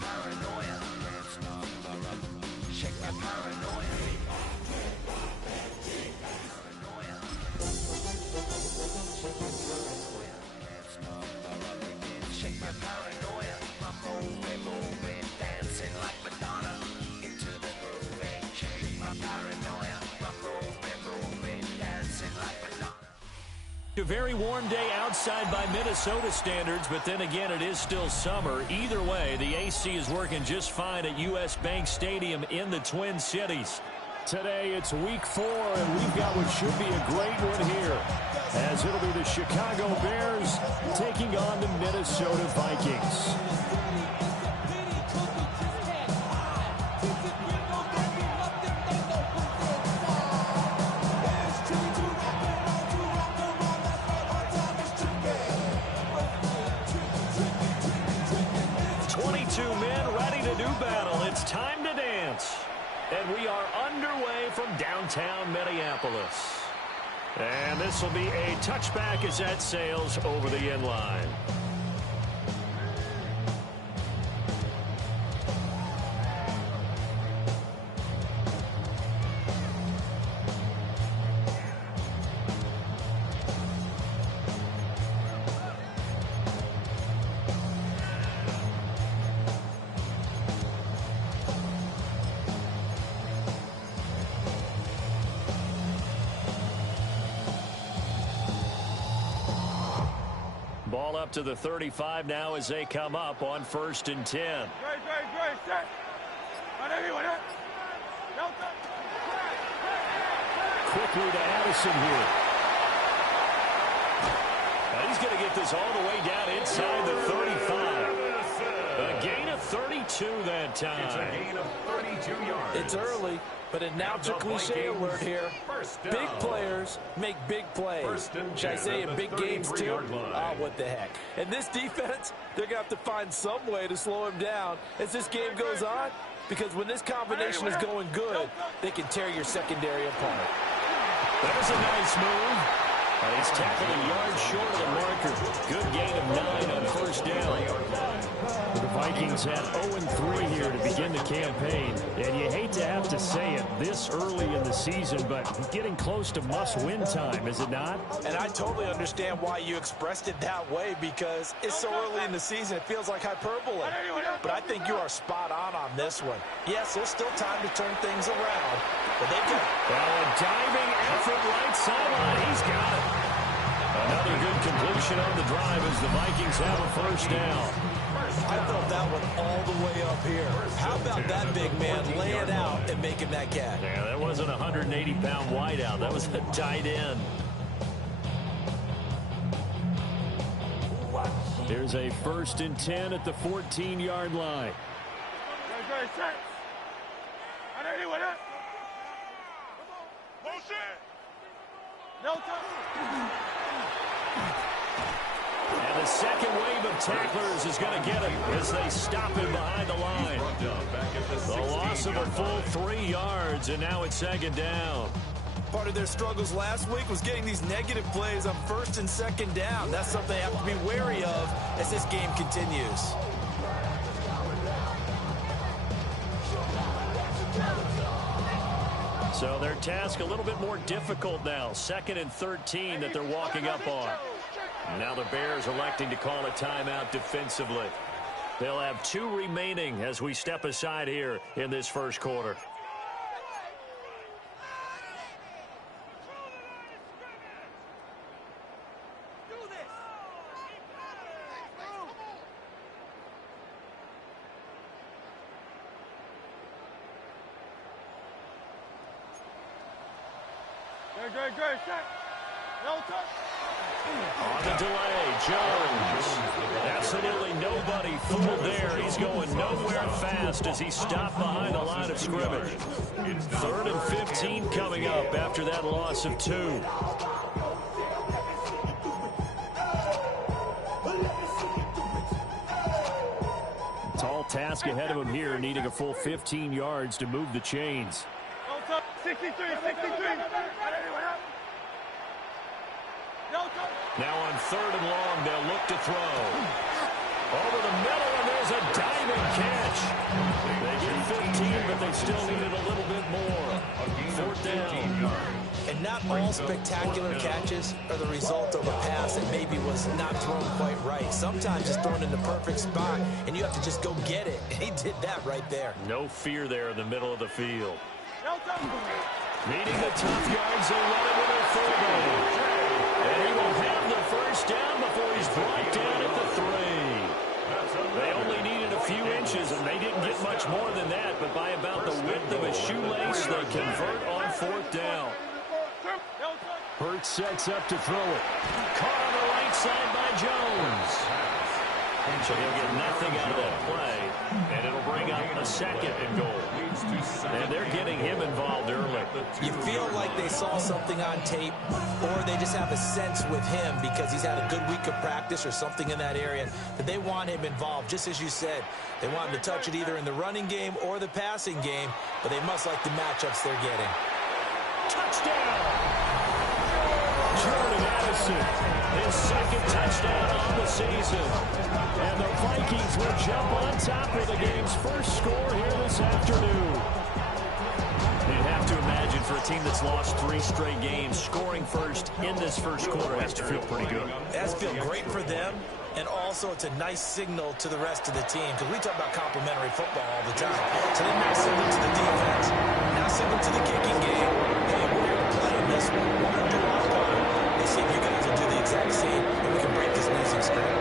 paranoia. It's not paranoia. Check my paranoia. Paranoia. It's not paranoia. Check my paranoia. My moving, dancing like Madonna into the movie. Check my paranoia. My moving, dancing like Madonna. A very warm day outside by Minnesota standards, but then again, it is still summer. Either way, the AC is working just fine at U.S. Bank Stadium in the Twin Cities. Today, it's week 4, and we've got what should be a great one here, as it'll be the Chicago Bears taking on the Minnesota Vikings. 22 men ready to do battle. It's time to dance. And we are underway from downtown Minneapolis. And this will be a touchback as that sails over the end line. Ball up to the 35 now as they come up on 1st and 10. Quickly to Addison here. And he's going to get this all the way down inside the 35. A gain of 32 that time. It's a gain of 32 yards. It's early, but announcer cliche alert here. Big players make big plays. Should I say in big games too? Oh, what the heck. And this defense, they're going to have to find some way to slow him down as this game goes on, because when this combination is going good, they can tear your secondary apart. There's a nice move. And he's tackled a yard short of the marker. Good gain of 9 on 1st down. The Vikings had 0-3 here to begin the campaign. And you hate to have to say it this early in the season, but getting close to must-win time, is it not? And I totally understand why you expressed it that way, because it's so early in the season, it feels like hyperbole. But I think you are spot on this one. Yes, there's still time to turn things around, but they can. Well, a diving effort right sideline. He's got it. Another good completion on the drive as the Vikings have a 1st down. I felt that one all the way up here. How about that big man laying out and making that catch? Yeah, that wasn't a 180-pound wideout. That was a tight end. Here's a 1st and 10 at the 14-yard line. And the second wave of tacklers is going to get him as they stop him behind the line. The loss of a full 3 yards, and now it's 2nd down. Part of their struggles last week was getting these negative plays on 1st and 2nd down. That's something they have to be wary of as this game continues. So their task a little bit more difficult now. 2nd and 13 that they're walking up on. Now the Bears electing to call a timeout defensively. They'll have 2 remaining as we step aside here in this 1st quarter. On the delay, Jones. Absolutely nobody fooled there. He's going nowhere fast as he stopped behind the line of scrimmage. 3rd and 15 coming up after that loss of 2. Tall task ahead of him here, needing a full 15 yards to move the chains. 63. Now on 3rd and long, they'll look to throw. Over the middle, and there's is a diving catch. They get 15, but they still needed a little bit more. 4th down. And not all spectacular catches are the result of a pass that maybe was not thrown quite right. Sometimes it's thrown in the perfect spot, and you have to just go get it. And he did that right there. No fear there in the middle of the field. Meeting the tough yards, they run it with a fullback. And he will have the first down before he's brought down at the 3. They only needed a few inches, and they didn't get much more than that. But by about the width of a shoelace, they convert on 4th down. Hurts sets up to throw it. Caught on the right side by Jones. So he'll get nothing out of that play, and it'll bring up a 2nd and goal. And they're getting him involved early. You feel like they saw something on tape, or they just have a sense with him because he's had a good week of practice or something in that area that they want him involved. Just as you said, they want him to touch it either in the running game or the passing game, but they must like the matchups they're getting. Touchdown! Jordan Addison, his 2nd touchdown on the season. And the Vikings will jump on top of the game's first score here this afternoon. You'd have to imagine for a team that's lost 3 straight games, scoring first in this first quarter has to feel pretty good. It has to feel great for them, and also it's a nice signal to the rest of the team, because we talk about complimentary football all the time. So they now signal to the defense, now signal to the kicking game. Hey, we're going to play in this one. We're going to do our part. Let's see if you guys will do the exact same, and we can break this losing streak.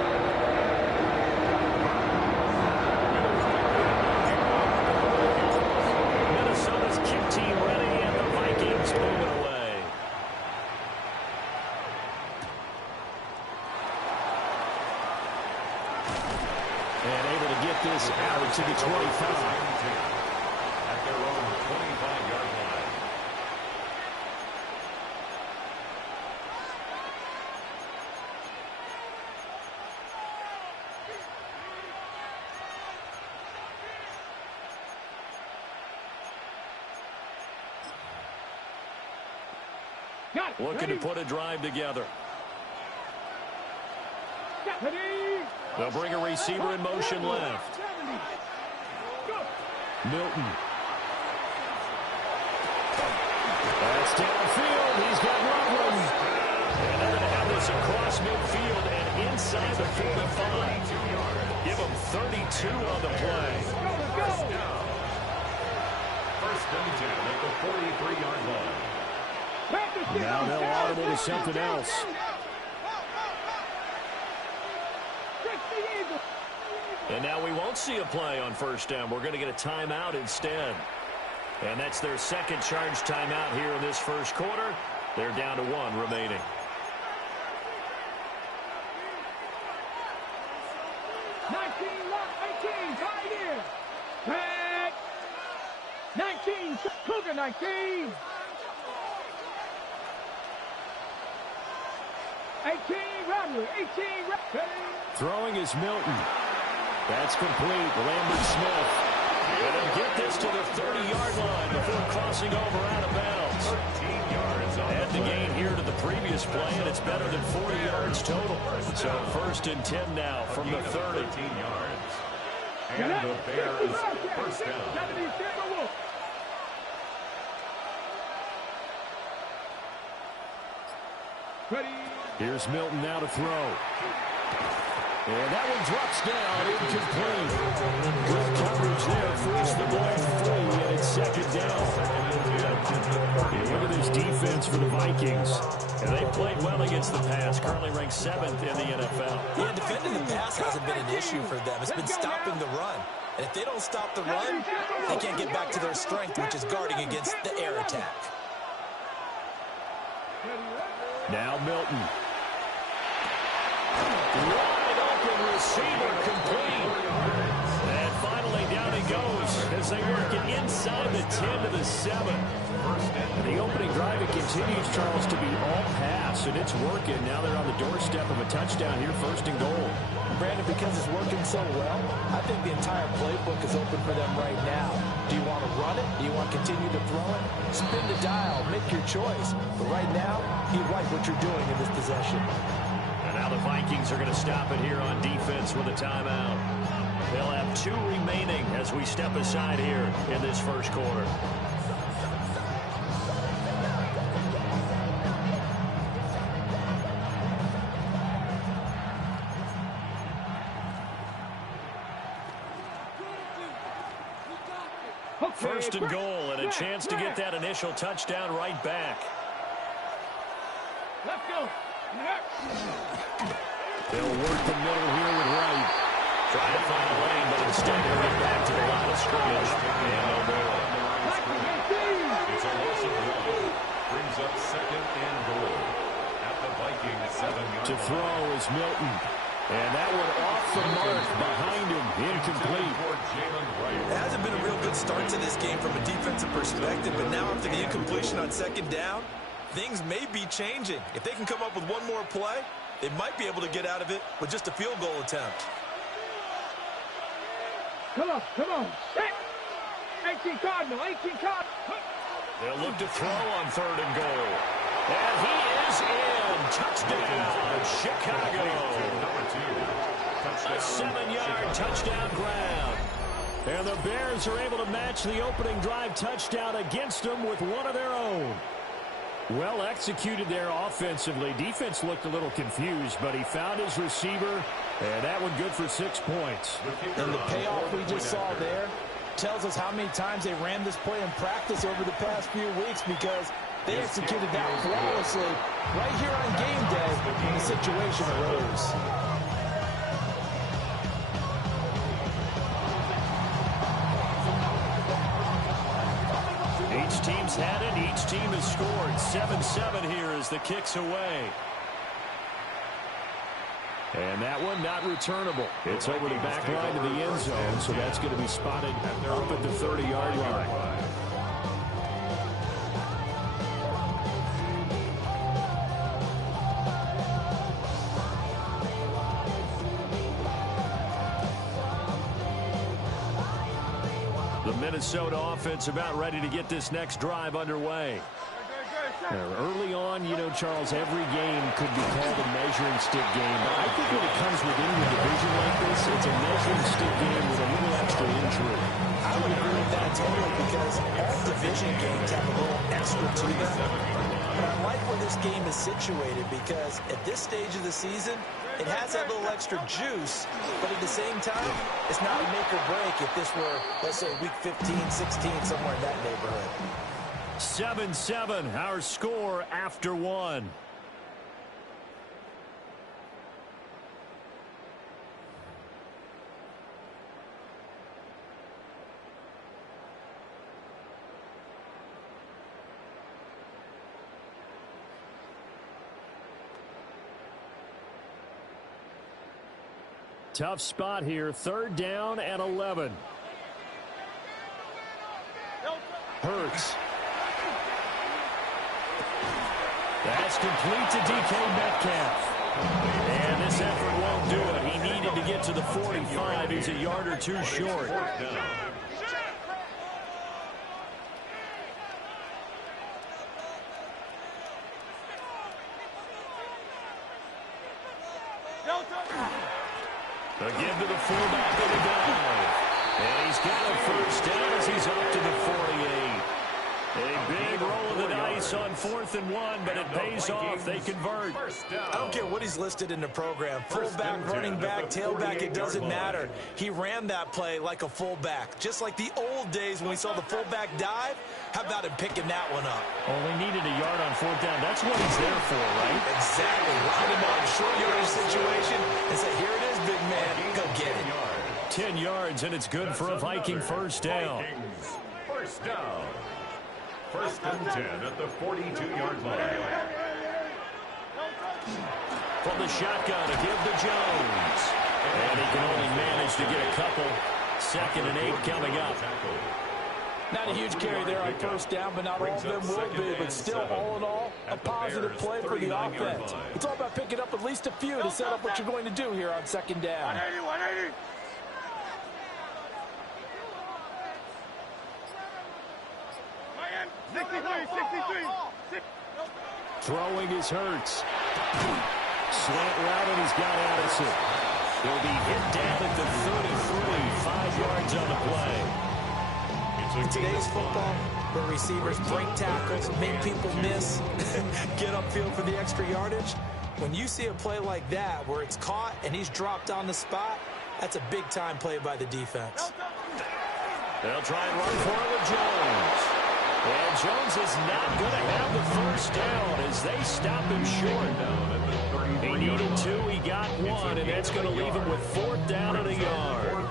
Minnesota's kick team ready, and the Vikings moving away. And able to get this out to the 25. At their own 25-yard line. Looking to put a drive together. They'll bring a receiver in motion left. Milton. That's downfield. He's got Loveland. And they're going to have this across midfield and inside the 45. Give them 32 on the play. First and 10 at the 43-yard line. Now they'll audible to something else. And now we won't see a play on first down. We're going to get a timeout instead. And that's their 2nd charge timeout here in this first quarter. They're down to 1 remaining. Cougar 19. 18, Rodley, 18, Throwing is Milton. That's complete. Lambert Smith. And they'll get this to the 30-yard line before crossing over out of bounds. 13 yards on Add the gain here to the previous play, and it's better than 40 yards total. So 1st and 10 now from the 30. 13 yards. And the Bears first down. Here's Milton now to throw. And that one drops down, incomplete. Good coverage there, forced the ball free, and it's 2nd down. Yeah, look at this defense for the Vikings. And they played well against the pass, currently ranked 7th in the NFL. Yeah, defending the pass hasn't been an issue for them. It's been stopping the run. And if they don't stop the run, they can't get back to their strength, which is guarding against the air attack. Now Milton. Wide open receiver complete. And finally down he goes as they work it inside the 10 to the 7. The opening drive, it continues, Charles, to be all pass, and it's working. Now they're on the doorstep of a touchdown here, 1st and goal. Brandon, because it's working so well, I think the entire playbook is open for them right now. Do you want to run it? Do you want to continue to throw it? Spin the dial, make your choice. But right now, you like what you're doing in this possession. And now the Vikings are going to stop it here on defense with a timeout. They'll have remaining as we step aside here in this first quarter. First and goal, and a chance to get that initial touchdown right back. Let's go. They'll work the middle here with Wright. Try to find a lane, but instead they'll get back to the line of scrimmage. And no more. It's a loss of 1. Brings up second and goal at the Vikings 7-yard To throw is Milton. And that one off the mark behind him, incomplete. It hasn't been a real good start to this game from a defensive perspective, but now after the incompletion on second down, things may be changing. If they can come up with one more play, they might be able to get out of it with just a field goal attempt. Come on. 18 Cardinal, 18 Cardinal. They'll look to throw on third and goal. And he is in. Touchdown, Chicago. A 7-yard touchdown grab. And the Bears are able to match the opening drive touchdown against them with one of their own. Well executed there offensively. Defense looked a little confused, but he found his receiver, and that one good for 6 points. And the payoff we just saw there tells us how many times they ran this play in practice over the past few weeks, because they executed that flawlessly right here on game day when the situation arose. Each team's had it. Each team has scored. 7-7 here as the kick's away. And that one not returnable. It's over the back line to the end zone, so that's going to be spotted up at the 30-yard line. The Minnesota offense about ready to get this next drive underway. Early on, you know, Charles, every game could be called a measuring stick game. But I think when it comes within your division like this, it's a measuring stick game with a little extra intrigue. I would agree with that totally, because all division games have a little extra to them. But I like where this game is situated, because at this stage of the season, it has that little extra juice, but at the same time, it's not a make or break if this were, let's say, week 15, 16, somewhere in that neighborhood. 7-7, our score after one. Tough spot here, 3rd down and 11. Hurts. That's complete to DK Metcalf. And this effort won't do it. He needed to get to the 45. He's a yard or two short. Again to the fullback of the dive. And he's got a first down as he's up to the 48. A big roll of the dice on 4th and 1, but it pays off. They convert. I don't care what he's listed in the program. Fullback, running back, tailback, it doesn't matter. He ran that play like a fullback, just like the old days when we saw the fullback dive. How about him picking that one up? Only needed a yard on 4th down. That's what he's there for, right? Exactly. Line him up, short yardage situation, and say, here it is, big man. Go get it. 10 yards, and it's good for a Viking first down. First down. 1st and 10 at the 42-yard line. From the shotgun to give to Jones. And he can only manage to get a couple. 2nd and 8 coming up. Not a huge carry there on 1st down, but not all of them will be. But still, all in all, a positive play for the offense. It's all about picking up at least a few to set up what you're going to do here on 2nd down. 180. Throwing is Hurts. Slant route, and he's got Addison. He'll be hit down at the 33. 5-yard yards on the play. In today's football, where receivers break tackles, make people miss, get upfield for the extra yardage, when you see a play like that where it's caught and he's dropped on the spot, that's a big-time play by the defense. They'll try and run for it with Jones. And Jones is not going to have the first down as they stop him short. He needed 2, he got 1, and that's going to leave him with 4th down and a yard.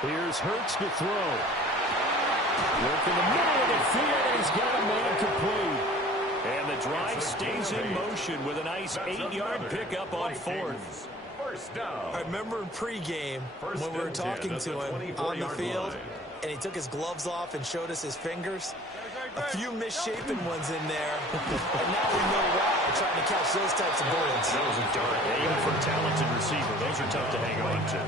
Here's Hurts to throw. Look in the middle of the field, and he's got a man complete. And the drive stays in motion with a nice 8-yard pickup on 4th. I remember in pregame when we were talking to him on the field, and he took his gloves off and showed us his fingers. A few misshapen ones in there, and now we know why, trying to catch those types of birds. Those are dark. Even for a talented receiver, those are tough to hang on to.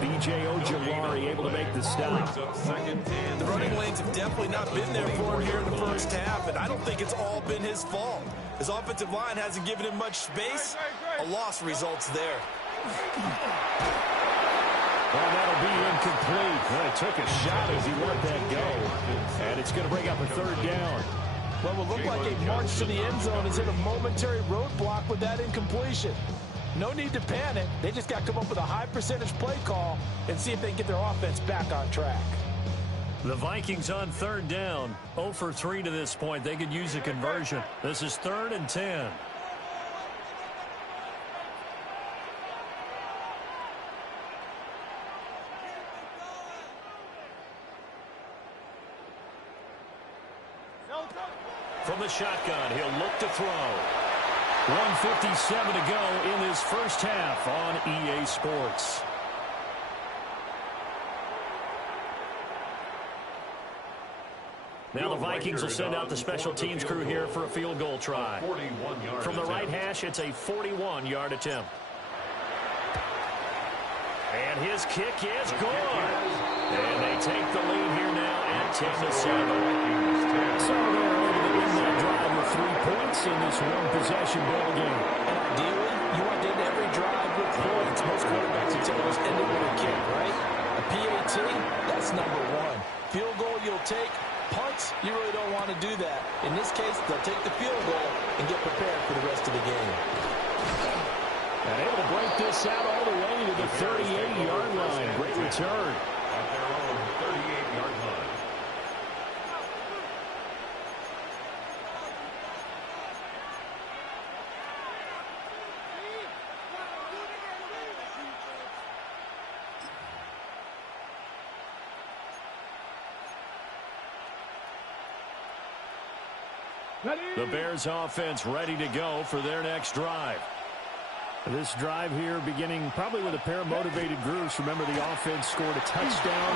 B.J. Ojulari able to make the stop. The running lanes have definitely not been there for him here in the first half, and I don't think it's all been his fault. His offensive line hasn't given him much space. A loss results there. Well, that'll be incomplete. Well, he took a shot as he let that go. And it's going to bring up a 3rd down. What will look like a march to the end zone has hit a momentary roadblock with that incompletion. No need to panic. They just got to come up with a high percentage play call and see if they can get their offense back on track. The Vikings on 3rd down. 0 for 3 to this point. They could use a conversion. This is 3rd and 10. From the shotgun, he'll look to throw. 1:57 to go in this first half on EA Sports. Now the Vikings will send out the special teams crew here for a field goal try. From the right hash, it's a 41-yard attempt. And his kick is good. And they take the lead here now at 10-7. So they're able to win that drive with 3 points in this one-possession ball game. And ideally, you want to end every drive with points. Most quarterbacks would tell us end it with a kick, right? A PAT, that's number 1. Field goal you'll take. Punts, you really don't want to do that. In this case, they'll take the field goal and get prepared for the rest of the game. And able to break this out all the way to the 38-yard line. Great return. At their own 38-yard line. The Bears offense ready to go for their next drive. This drive here beginning probably with a pair of motivated groups. Remember, the offense scored a touchdown.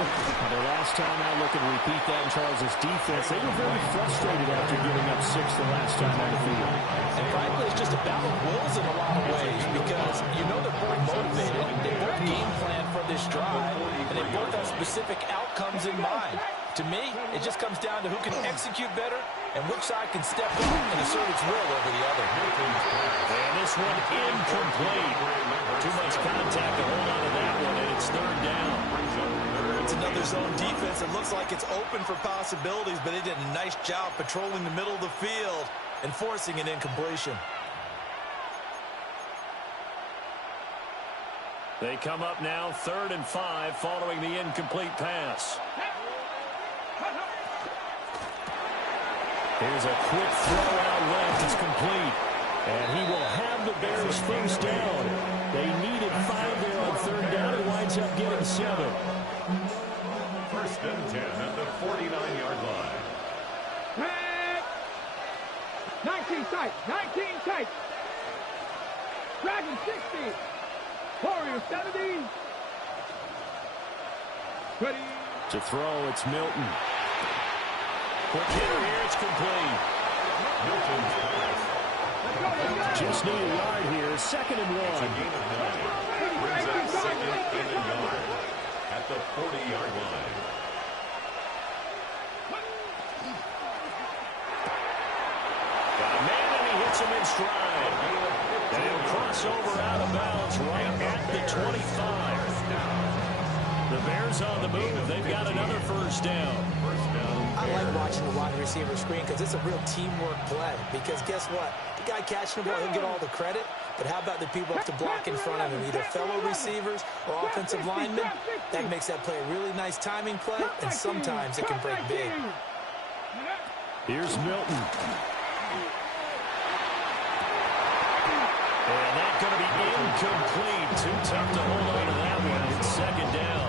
Their last time out, looking to repeat that in Charles' defense. They were very frustrated after giving up 6 the last time on the field. And frankly, it's just a battle of wills in a lot of ways because you know they're both motivated. They both game plan for this drive, and they both have specific outcomes in mind. To me, it just comes down to who can execute better and which side can step up and assert its will over the other. And this one incomplete. Too much contact to hold on to that one, and it's 3rd down. It's another zone defense. It looks like it's open for possibilities, but they did a nice job patrolling the middle of the field and forcing an incompletion. They come up now 3rd and 5 following the incomplete pass. Here's a quick throw out left. It's complete. And he will have the Bears first down. They needed 5 there on 3rd down. It winds up getting 7. 1st and 10 at the 49-yard line. 19 tight. 19 tight. Dragon 60. Warrior 70. Ready. To throw, it's Milton. Quick hitter here, it's complete. Milton's pass Just need a yard here. 2nd and 1. It's a gain of 9. Brings up 2nd and a yard at the 40-yard line. Got a man, and he hits him in stride. And he'll cross over out of bounds right at the 25. The Bears on the move. They've got another first down. I like watching the wide receiver screen because it's a real teamwork play. Because guess what? The guy catching the ball, he'll get all the credit. But how about the people up to block in front of him, either fellow receivers or offensive linemen? That makes that play a really nice timing play, and sometimes it can break big. Here's Milton. And that's going to be incomplete. Too tough to hold on to that one. It's 2nd down.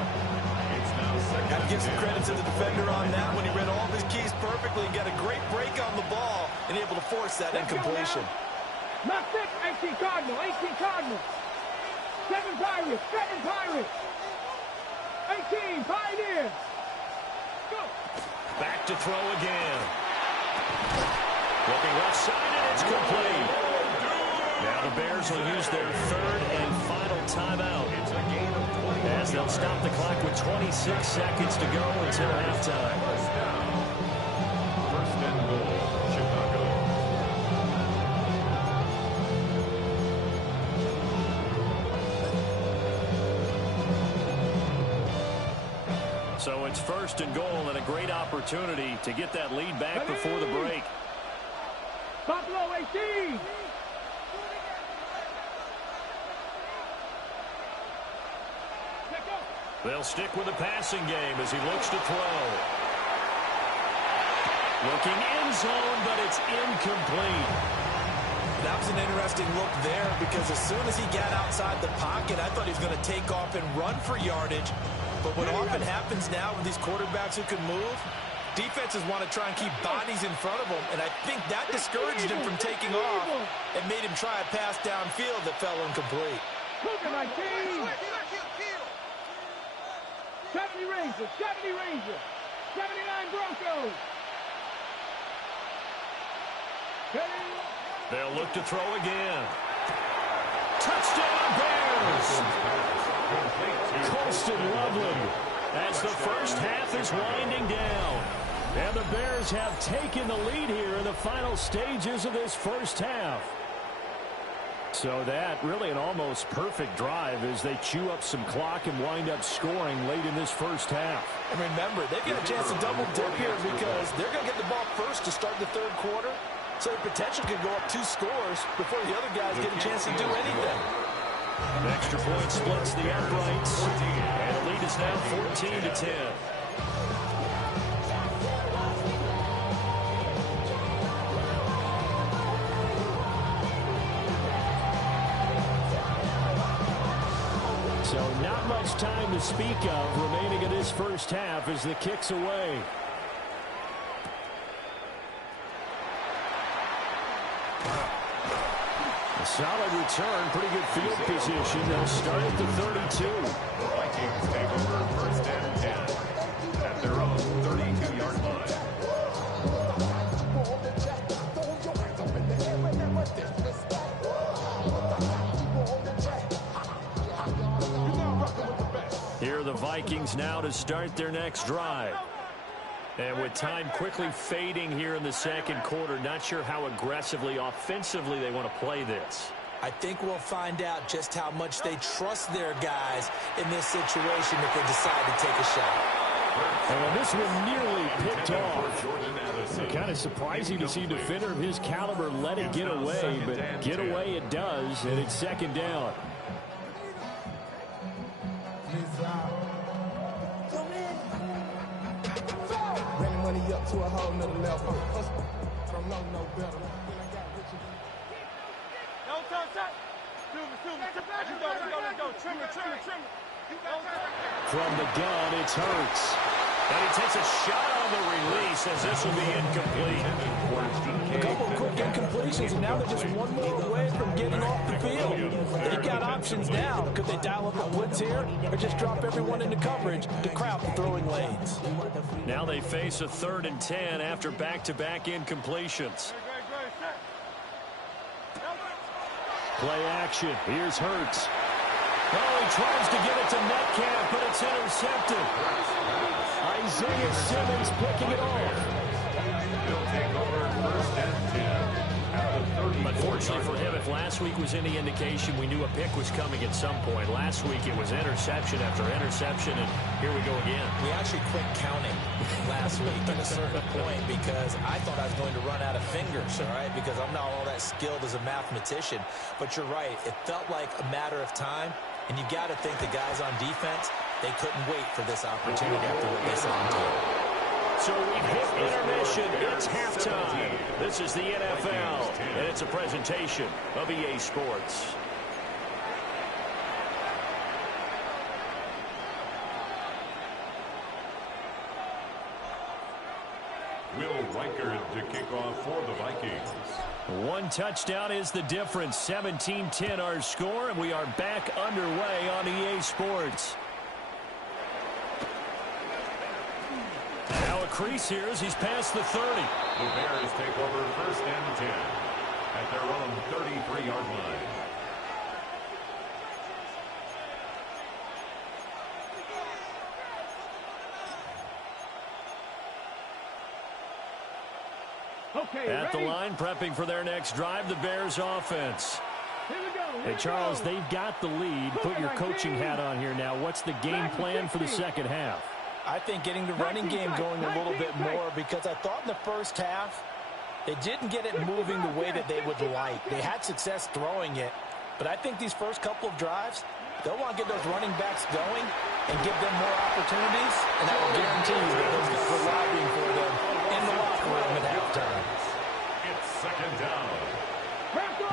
Got to give some credit to the defender on that when he read all of his keys perfectly and got a great break on the ball and able to force that incompletion. Not 6, 18 Cardinal, 18 Cardinal. 7 Pirates, 7 Pirates. 18 Pioneers. Go. Back to throw again. Looking left side, and it's complete. Now the Bears will use their 3rd and final timeout. It's a gain of 20. As they'll stop the clock with 26 seconds to go until halftime. First down. 1st and goal, Chicago. So it's 1st and goal and a great opportunity to get that lead back before the break. Buffalo 18. They'll stick with the passing game as he looks to throw. Looking end zone, but it's incomplete. That was an interesting look there because as soon as he got outside the pocket, I thought he was going to take off and run for yardage. But what often happens now with these quarterbacks who can move, defenses want to try and keep bodies in front of them, and I think that discouraged him from taking off and made him try a pass downfield that fell incomplete. 70 Rangers, 70 Rangers, 79 Broncos. They'll look to throw again. Touchdown Bears! Colston Loveland as the first half is winding down. And the Bears have taken the lead here in the final stages of this first half. So that really an almost perfect drive as they chew up some clock and wind up scoring late in this first half. And remember, they've got a chance to double dip here because they're going to get the ball first to start the 3rd quarter. So the potential could go up 2 scores before the other guys get a chance to do anything. An extra point splits the uprights. And the lead is now 14-10. So not much time to speak of remaining in this first half as the kick's away. A solid return, pretty good field position. They'll start at the 32. The Vikings take over 1st and 10 at their own 32-yard line. Here are the Vikings now to start their next drive. And with time quickly fading here in the 2nd quarter, not sure how aggressively, offensively they want to play this. I think we'll find out just how much they trust their guys in this situation if they decide to take a shot. And this one nearly picked off. Kind of surprising to see a defender of his caliber let it get away, but get away it does, and it's 2nd down. Money up to a whole nother level. From no better. Don't touch that. Let's go. Trim it. From the gun, it's Hurts. And he takes a shot on the release as this will be incomplete. A couple of quick incompletions, and now they're just one more away from getting off the field. They've got options now. Could they dial up a blitz here or just drop everyone into coverage to crowd the throwing lanes? Now they face a 3rd and 10 after back-to-back incompletions. Play action. Here's Hurts. Oh, he tries to get it to Metcalf, but it's intercepted. Isaiah Simmons picking it off. He'll take over first and 10. But fortunately for him, if last week was any indication, we knew a pick was coming at some point. Last week it was interception after interception, and here we go again. We actually quit counting last week at a certain point because I thought I was going to run out of fingers, all right, because I'm not all that skilled as a mathematician. But you're right. It felt like a matter of time, and you got to think the guys on defense, they couldn't wait for this opportunity after what they saw on tape. So we've hit intermission. It's halftime. This is the NFL, and it's a presentation of EA Sports. Will Riker to kick off for the Vikings. One touchdown is the difference. 17-10 our score, and we are back underway on EA Sports. Now a crease here as he's past the 30. The Bears take over first and 10 at their own 33-yard line. Okay, at ready? the line, prepping for their next drive, the Bears offense. Here we go. Hey, Charles, they've got the lead. Put your coaching hat on here now. What's the game plan for the second half? I think getting the running game going a little bit more because I thought in the first half they didn't get it moving the way that they would like. They had success throwing it, but I think these first couple of drives, they'll want to get those running backs going and give them more opportunities, and that will guarantee you that those guys are lobbying for them in the locker room at halftime. It's second down.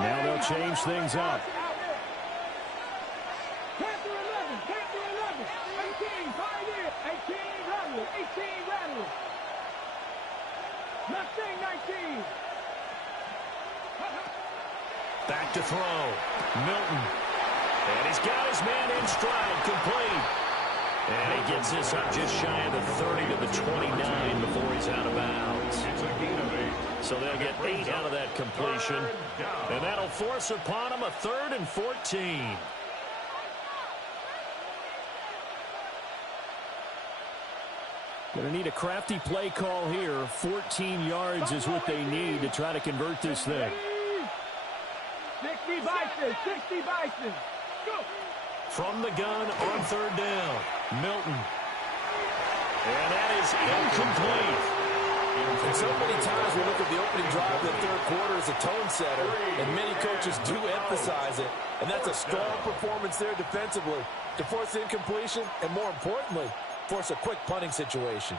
Now they'll change things up. Back to throw. Milton. And he's got his man in stride, complete. And he gets this up just shy of the 30 to the 29 before he's out of bounds. It's a gain of 8. So they'll get 8 out of that completion. And that'll force upon him a 3rd and 14. Going to need a crafty play call here. 14 yards is what they need to try to convert this thing. 60 Bison, 60 Bison. Go. From the gun on 3rd down. Milton. And that is incomplete. And so many times we look at the opening drive of the third quarter as a tone setter, and many coaches do emphasize it. And that's a strong performance there defensively to force the incompletion and, more importantly, force a quick punting situation.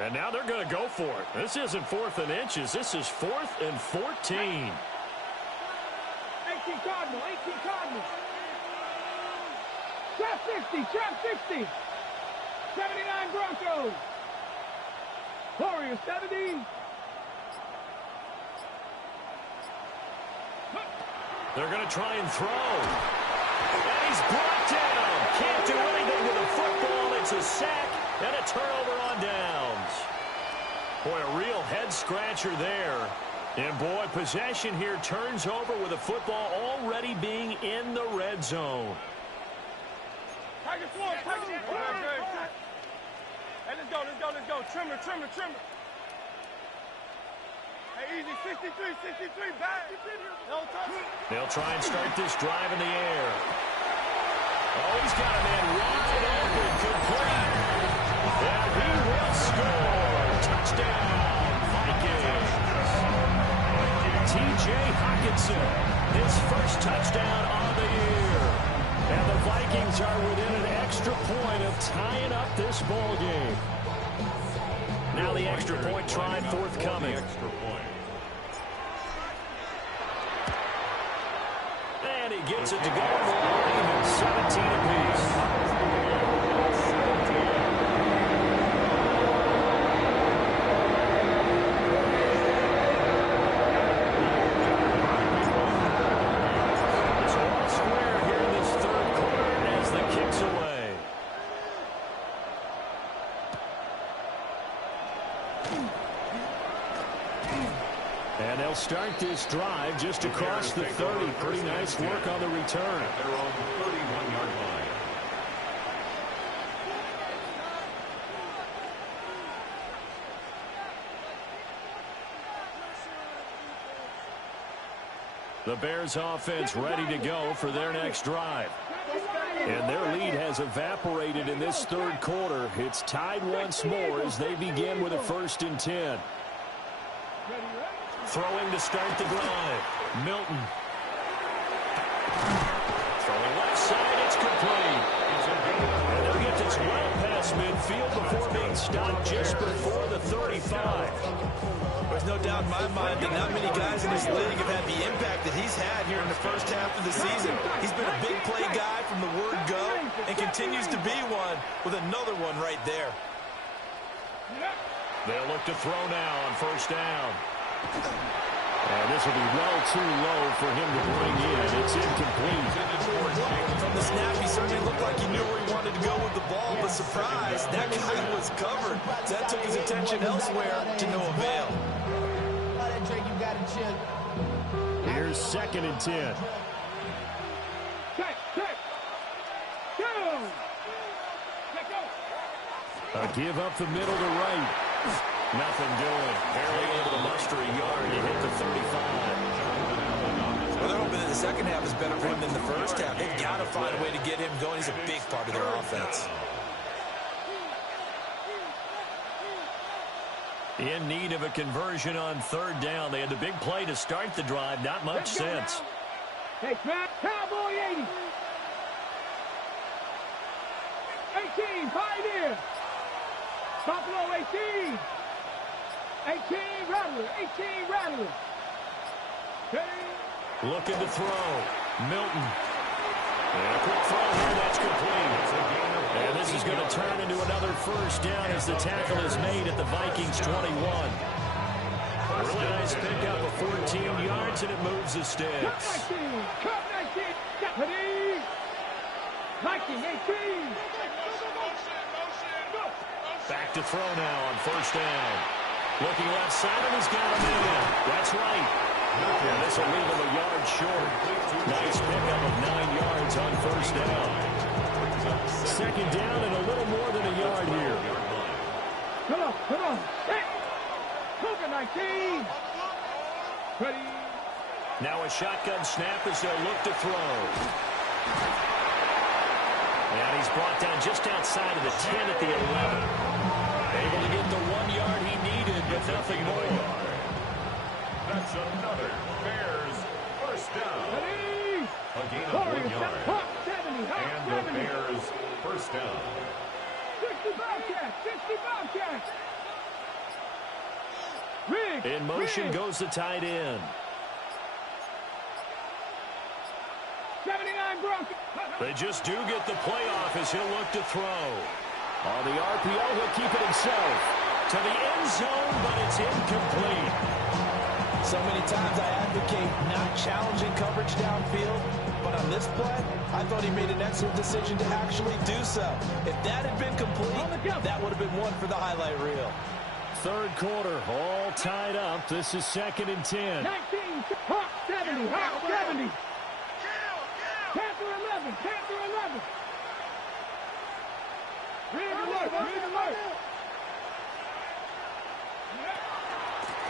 And now they're going to go for it. This isn't 4th and inches. This is 4th and 14. 18 Cardinal, 18 Cardinal. Trap 60, 79 Broncos. Warriors 70. They're going to try and throw. And he's brought down. Can't do anything with the football. It's a sack and a turnover on downs. Boy, a real head-scratcher there. And, boy, possession here turns over with the football already being in the red zone. Hey, let's go. Trimmer. Hey, easy, 63, back. They'll try and start this drive in the air. Oh, he's got a man wide open, complete. And he will score. Touchdown, Vikings. T.J. Hockenson, his first touchdown on the year. And the Vikings are within an extra point of tying up this ball game. Now the extra point try forthcoming. And he gets it to go on the line. 17 apiece. And they'll start this drive just across the 30. Pretty nice work on the return. They're on the 31-yard line. The Bears offense ready to go for their next drive. And their lead has evaporated in this third quarter. It's tied once more as they begin with a 1st and 10. Throwing to start the drive. Milton. Throwing left side, it's complete. And they'll get this well past midfield before being stopped just before the 35. There's no doubt in my mind that not many guys in this league have had the impact that he's had here in the first half of the season. He's been a big play guy from the word go and continues to be one with another one right there. They'll look to throw now on 1st down. And this will be well too low for him to bring in. It's incomplete. From the snap, he certainly looked like he knew where he wanted to go with the ball, but surprise, that guy was covered. That took his attention elsewhere to no avail. Here's 2nd and 10. A give up the middle to right. Nothing doing. Barely able to muster a yard to hit the 35. Well, they're hoping that the second half is better for him than the first half. They've got to find a way to get him going. He's a big part of their offense. In need of a conversion on 3rd down. They had the big play to start the drive. Not much sense. Hey, Cowboy 80. 18, Pioneer. Buffalo 18. 18, Rattler. 18, Rattler. Looking to throw. Milton. And a quick throw here. That's complete. And this is going to turn into another 1st down as the tackle is made at the Vikings 21. A really nice pickup of 14 yards, and it moves the sticks. Cup 19. Deputy. Viking 18. Back to throw now on 1st down. Looking left side, and he's got him in. That's right. And this will leave him a yard short. Nice pickup of 9 yards on 1st down. 2nd down and a little more than a yard here. Come on. Hey. Cougar 19. Ready. Now a shotgun snap as they'll look to throw. And he's brought down just outside of the 10 at the 11. Able to get the 1 yard he needed, but nothing more. That's another Bears 1st down. Ready. A gain of 1 yard. 70. And the Bears 1st down. 60 Bobcats. In motion goes the tight end. 79 Broncos. They just do get the playoff as he'll look to throw. On the RPO, he'll keep it himself. To the end zone, but it's incomplete. So many times I advocate not challenging coverage downfield, but on this play, I thought he made an excellent decision to actually do so. If that had been complete, that would have been one for the highlight reel. 3rd quarter, all tied up. This is 2nd and 10. 19, Hawk 70, Hawk 70. Panther 11. Read alert.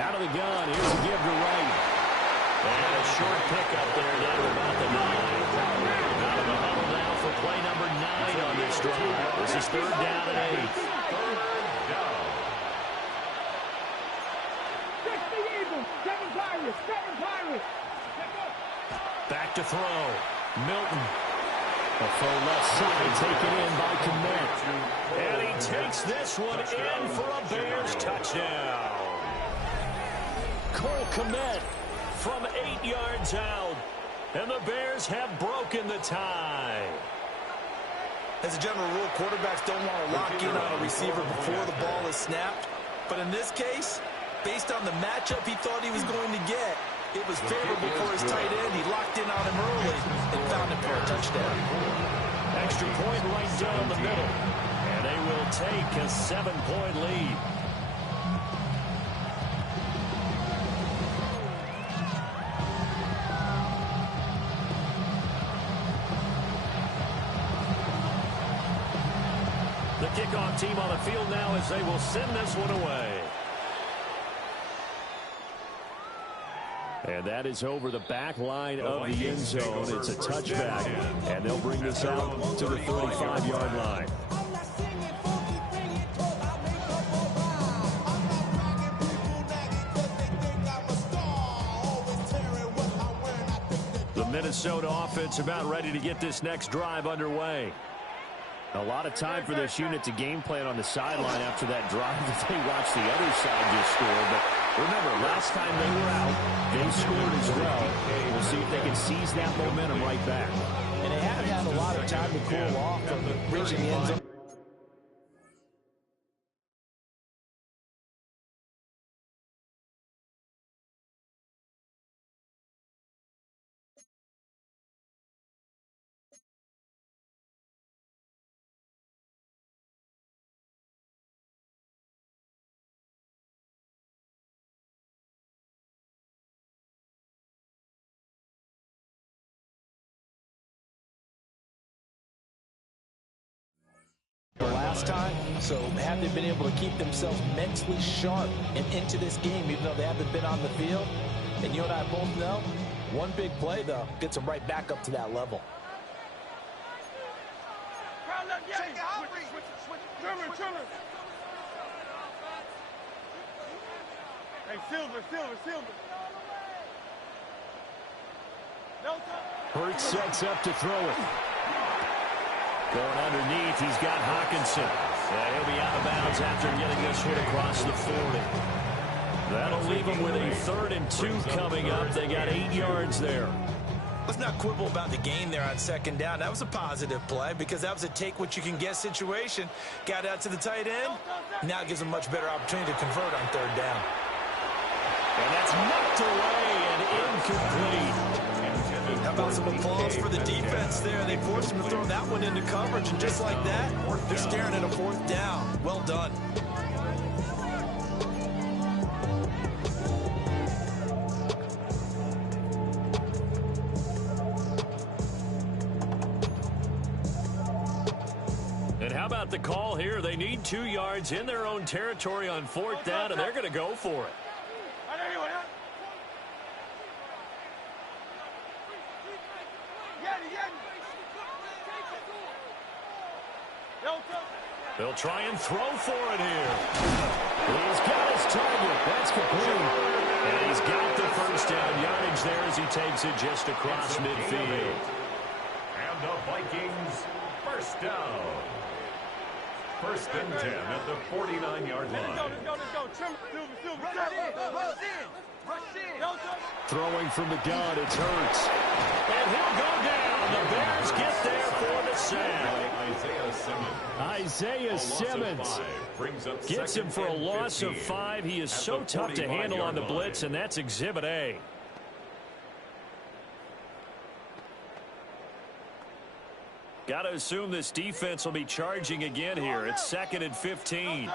Out of the gun, here's a give to right. And a short pickup there down to about the 9. Out of the huddle now for play number 9 on this drive. This is 3rd down and 8. 3rd down. 60 Eagles, 7 Pirates. Back to throw. Milton. A full left side taken in by Kmet. And he takes this one in for a Bears touchdown. Cole Kmet from 8 yards out. And the Bears have broken the tie. As a general rule, quarterbacks don't want to lock in on a receiver before the ball is snapped. But in this case, based on the matchup he thought he was going to get, it was favorable for his tight end. He locked in on him early and found him for a touchdown. Extra point right down the middle. And they will take a 7-point lead. kickoff team on the field now as they will send this one away. And that is over the back line of the end zone. It's a touchback, and they'll bring this out to the 35-yard line. The Minnesota offense about ready to get this next drive underway. A lot of time for this unit to game plan on the sideline after that drive that they watched the other side just score. But remember, last time they were out, they scored as well. We'll see if they can seize that momentum right back. And they have had a lot of time to cool off from reaching the end zone. Last time, so have they been able to keep themselves mentally sharp and into this game, even though they haven't been on the field? And you and I both know, one big play, though, gets them right back up to that level. Hey, Silver. Hurts sets up to throw it. Going underneath, he's got Hawkinson. He'll be out of bounds after getting this hit across the 40. That'll leave him with a 3rd and 2 coming up. They got 8 yards there. Let's not quibble about the gain there on 2nd down. That was a positive play because that was a take-what-you-can-get situation. Got out to the tight end. Now it gives them a much better opportunity to convert on 3rd down. And that's knocked away and incomplete. How about some applause for the defense there? They forced him to throw that one into coverage, and just like that, they're staring at a 4th down. Well done. And how about the call here? They need 2 yards in their own territory on 4th down, and they're going to go for it. They'll try and throw for it here. He's got his target. That's complete. And he's got the 1st down yardage there as he takes it just across midfield. And the Vikings 1st down. 1st and 10 at the 49-yard line. Let's go. Silver. Throwing from the gun, it's Hurts. And he'll go down. The Bears get there for the sack. Isaiah Simmons gets him for a loss of 5. He is so tough to handle on the blitz, and that's Exhibit A. Got to assume this defense will be charging again here. It's 2nd and 15.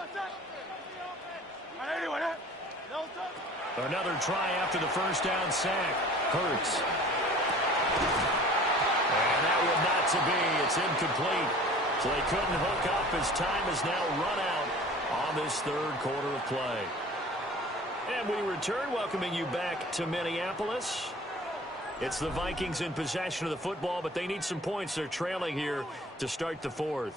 Another try after the 1st down sack. Hurts. And that would not to be. It's incomplete. So they couldn't hook up as time has now run out on this 3rd quarter of play. And we return, welcoming you back to Minneapolis. It's the Vikings in possession of the football, but they need some points. They're trailing here to start the 4th.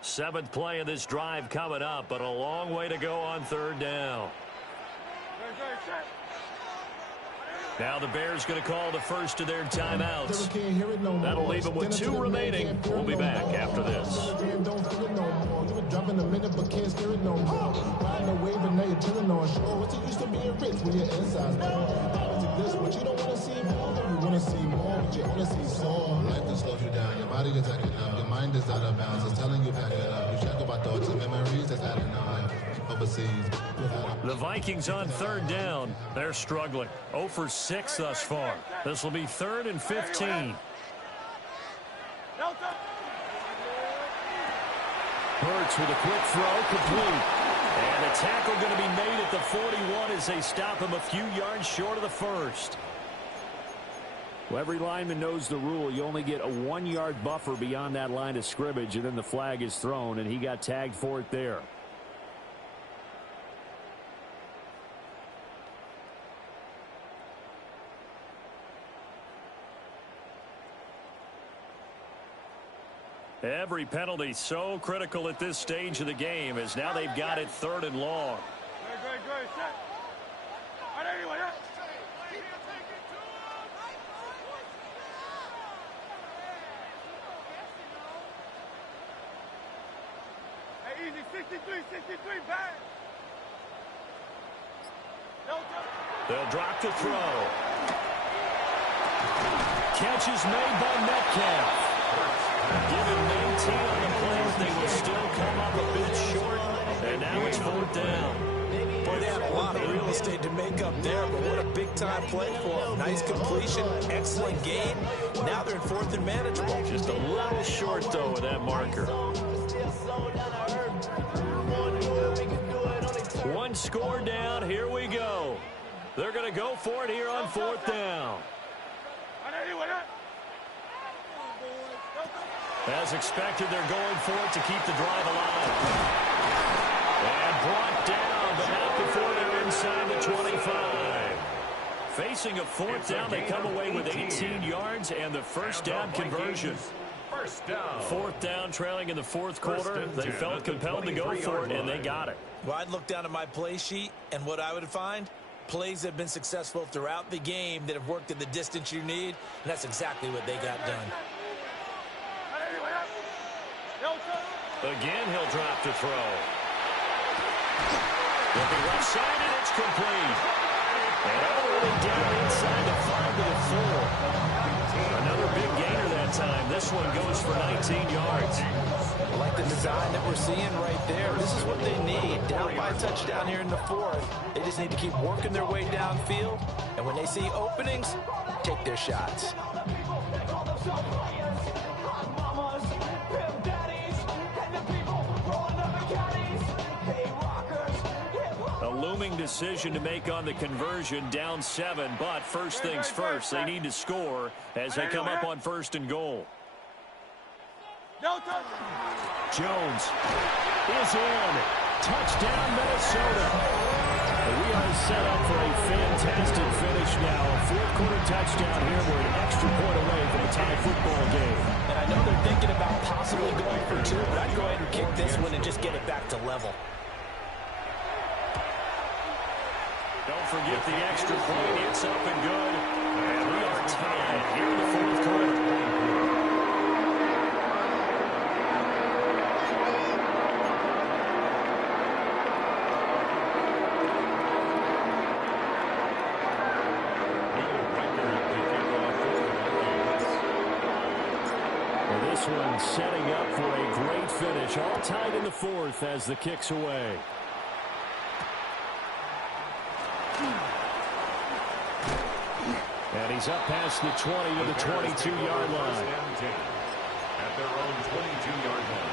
Seventh play of this drive coming up, but a long way to go on 3rd down. Now the Bears going to call the first of their timeouts. That'll leave them with 2 remaining. We'll be back after this. Your mind is out of bounds. It's telling you that you check about thoughts and memories that's adding up. Overseas. The Vikings on 3rd down. They're struggling. 0 for 6 thus far. This will be 3rd and 15. Hurts with a quick throw, complete. And a tackle going to be made at the 41 as they stop him a few yards short of the first. Well, every lineman knows the rule. You only get a 1-yard buffer beyond that line of scrimmage, and then the flag is thrown, and he got tagged for it there. Every penalty so critical at this stage of the game as now they've got it 3rd and long. Hey, easy, 63, bang. They'll drop the throw. Catch is made by Metcalf. Given 19 on the play, they will still come up a bit short. And now it's 4th down. Boy, they had a lot of real estate to make up there, but what a big-time play for them. Nice completion, excellent gain. Now they're in 4th and manageable. Just a little short, though, with that marker. One score down. Here we go. They're going to go for it here on 4th down. As expected, they're going for it to keep the drive alive. And brought down, but not before they're inside the 25. Facing a 4th down, they come away with 18 yards and the first down conversion. 4th down, trailing in the 4th quarter. They felt compelled to go for it, and they got it. Well, I'd look down at my play sheet, and what I would find, plays that have been successful throughout the game that have worked at the distance you need, and that's exactly what they got done. Again, he'll drop the throw. Looking left side, and it's complete. And all the way down inside the 5 to the 4. Another big gainer that time. This one goes for 19 yards. I like the design that we're seeing right there. This is what they need. Down by a touchdown here in the 4th. They just need to keep working their way downfield. And when they see openings, take their shots. A looming decision to make on the conversion, down 7, but first things first, they need to score as they come up on 1st and goal. Jones is in. Touchdown, Minnesota. We are set up for a fantastic finish now. A 4th quarter touchdown here. We're an extra point away from a tie football game. And I know they're thinking about possibly going for 2, but I'd go ahead and kick this one and just get it back to level. Don't forget the extra point. It's up and good. And we are tied here in the 4th quarter. Well, this one setting up for a great finish. All tied in the 4th as the kick's away. And he's up past the 20 to the 22-yard line. At their own 22-yard line.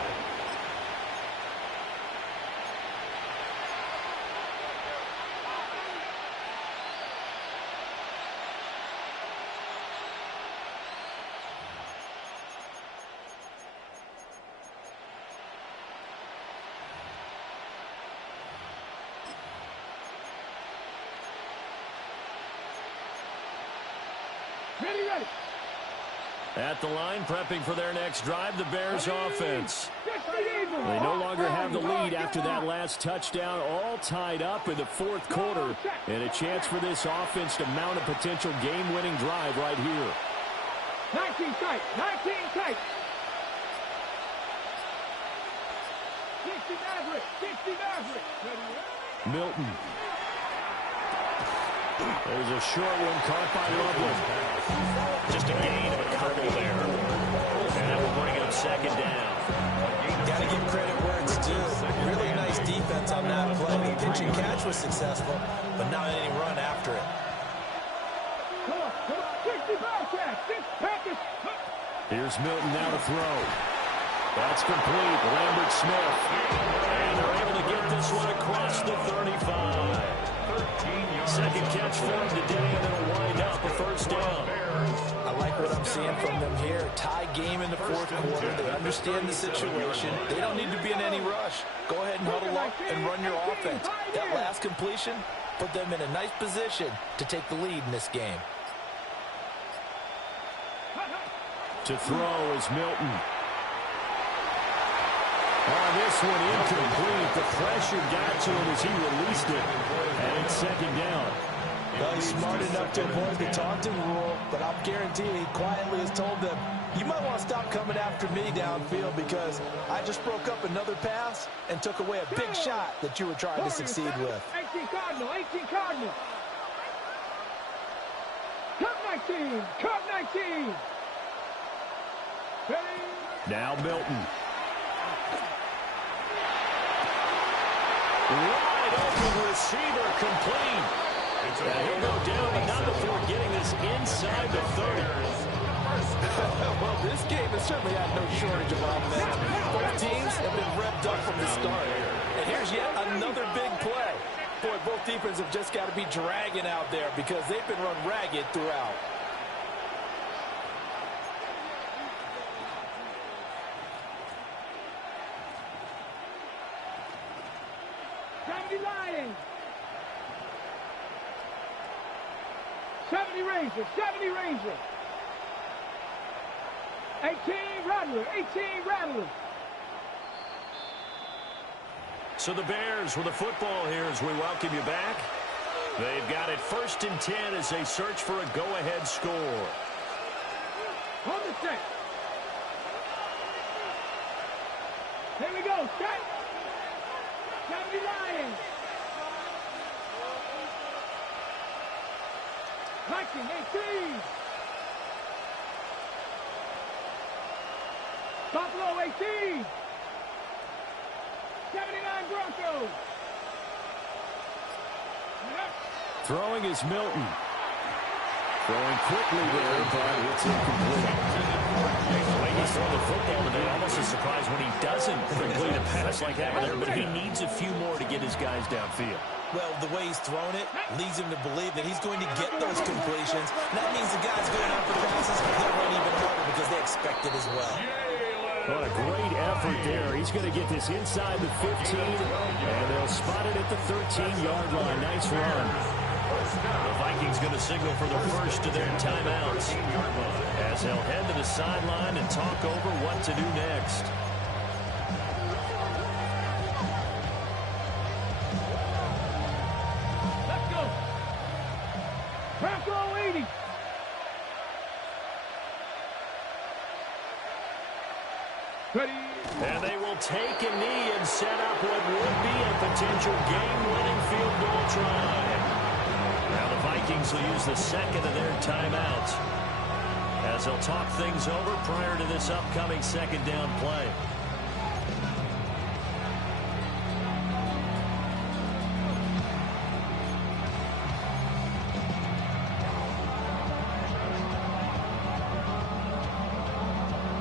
Ready. At the line, prepping for their next drive, the Bears offense. They no longer have the lead after that last touchdown, all tied up in the 4th quarter, and a chance for this offense to mount a potential game-winning drive right here. 19 tight. 60 Maverick. Milton. There's a short one caught by Loveland. Just a gain of a couple there. And that will bring up 2nd down. Got to give credit where it's due. Really nice defense on that play. The pitch and catch was successful, but not any run after it. Come on. 60 Bearcats. Here's Milton now to throw. That's complete. Lambert Smith. And they're able to get this one across the 35. Second catch for him today, and it'll wind up a first down. I like what I'm seeing from them here. Tie game in the fourth quarter. They understand the situation. They don't need to be in any rush. Go ahead and huddle up and run your offense. That last completion put them in a nice position to take the lead in this game. To throw is Milton. This one incomplete. The pressure got to him as he released it. And it's second down. Well, he's smart enough to avoid the taunting rule, but I'll guarantee he quietly has told them, you might want to stop coming after me downfield because I just broke up another pass and took away a big shot that you were trying to succeed with. 18 Cardinal, 18 Cardinal. Cup 19, Cup 19. Ready? Now Milton. Wide open receiver complete. And he'll go down, but not before getting this inside the 30. Well, this game has certainly had no shortage of offense. Both teams have been revved up from the start. And here's yet another big play. Boy, both defenses have just got to be dragging out there because they've been run ragged throughout. Lions. 70 Ranger, 70 Ranger. 18 Rattler, 18 Rattler. So the Bears with the football here as we welcome you back. They've got it 1st and 10 as they search for a go-ahead score. Hold the set. Here we go, set. 70 Lions. Viking, 18. Buffalo, 18. 79 Broncos. Throwing is Milton. Throwing quickly there, but it's incomplete. The way he's throwing the football today, almost a surprise when he doesn't complete a pass like that there, but he needs a few more to get his guys downfield. Well, the way he's thrown it leads him to believe that he's going to get those completions. That means the guys going after passes, they'll run even harder because they expect it as well. What a great effort there. He's going to get this inside the 15, and they'll spot it at the 13-yard line. Nice run. The Vikings going to signal for the first of their timeouts as they'll head to the sideline and talk over what to do next. Let's go. Bronco 80. Ready. And they will take a knee and set up what would be a potential game-winning field goal try. Now the Vikings will use the second of their timeouts as they'll talk things over prior to this upcoming second down play.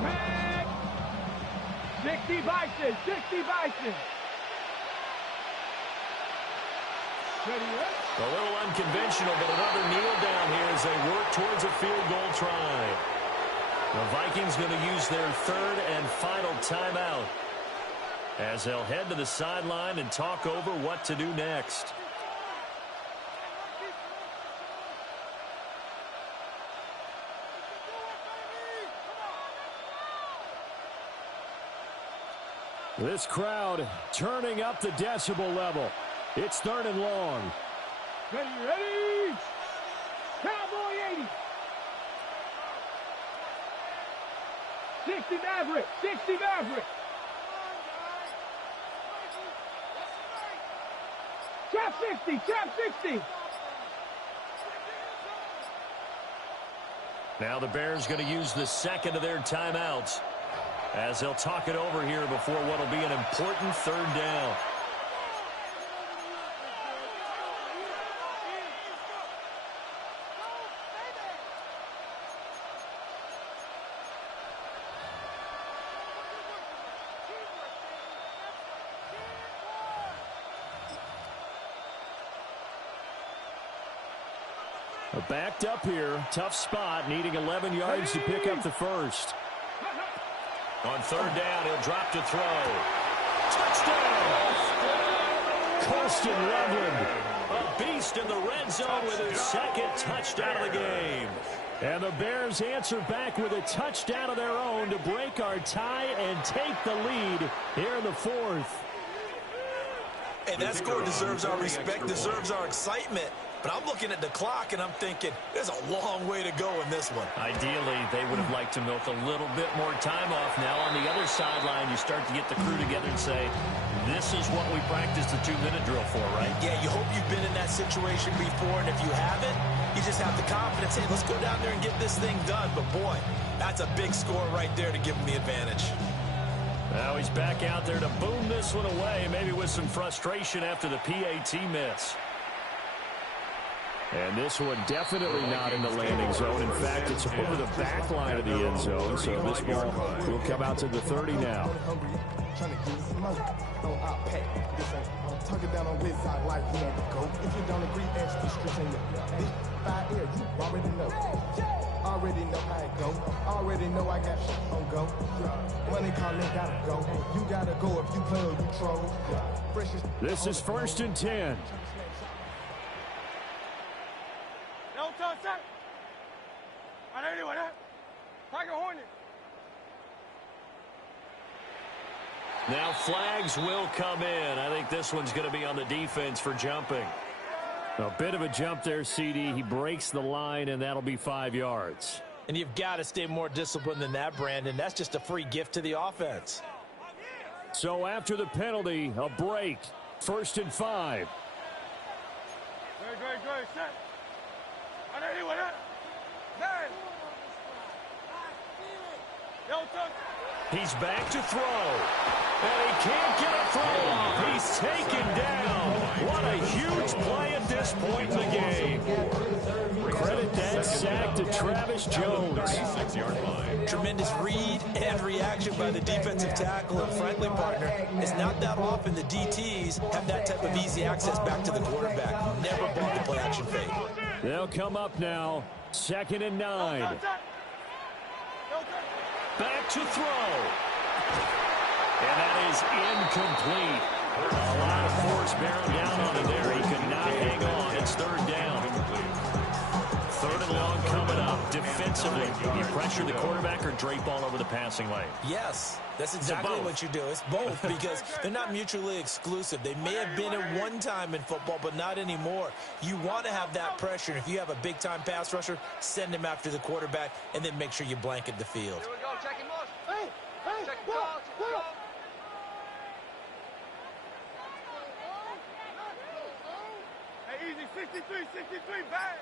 Back. 60 Bison, 60 Bison. A little unconventional, but another kneel down here as they work towards a field goal try. The Vikings going to use their third and final timeout as they'll head to the sideline and talk over what to do next. This crowd turning up the decibel level. It's 3rd and long. Ready, ready. Cowboy 80. 60 Maverick, 60 Maverick. Trap 60, trap 60. Now the Bears going to use the second of their timeouts as they'll talk it over here before what will be an important 3rd down. Backed up here. Tough spot. Needing 11 yards to pick up the first. On third down, he'll drop to throw. Touchdown! Colston Loveland, a beast in the red zone with his second touchdown of the game. And the Bears answer back with a touchdown of their own to break our tie and take the lead here in the fourth. And that score deserves our respect, deserves our excitement. But I'm looking at the clock, and I'm thinking, there's a long way to go in this one. Ideally, they would have liked to milk a little bit more time off. Now, on the other sideline, you start to get the crew together and say, this is what we practiced the 2-minute drill for, right? Yeah, you hope you've been in that situation before, and if you haven't, you just have the confidence, hey, let's go down there and get this thing done. But, boy, that's a big score right there to give them the advantage. Now he's back out there to boom this one away, maybe with some frustration after the PAT miss. And this one definitely not in the landing zone. In fact, it's over the back line of the end zone. So this ball will come out to the 30 now. Already know how it go. Already know I got shit on go. Money calling, gotta go. You gotta go if you play or you troll. This is 1st and 10. Now flags will come in. I think this one's going to be on the defense for jumping. A bit of a jump there, CD. He breaks the line, and that'll be 5 yards. And you've got to stay more disciplined than that, Brandon. That's just a free gift to the offense. So after the penalty, a break. 1st and 5. Good. Set. He's back to throw. And he can't get a throw off. He's taken down. What a huge play at this point in the game. Credit that sack to Travis Jones. Tremendous read and reaction by the defensive tackle. And frankly, partner, it's not that often the DTs have that type of easy access back to the quarterback. Never bought the play action fake. They'll come up now. 2nd and 9. Back to throw. And that is incomplete. A lot of force bearing down on him there. He could not hang on. It's 3rd down. 3rd and long coming up. Defensively, you pressure the quarterback or drape all over the passing lane? Yes, that's exactly what you do. It's both because they're not mutually exclusive. They may have been at one time in football, but not anymore. You want to have that pressure. And if you have a big-time pass rusher, send him after the quarterback and then make sure you blanket the field. Here we go. Check him off. Hey, check him off. Hey, easy. 63, back.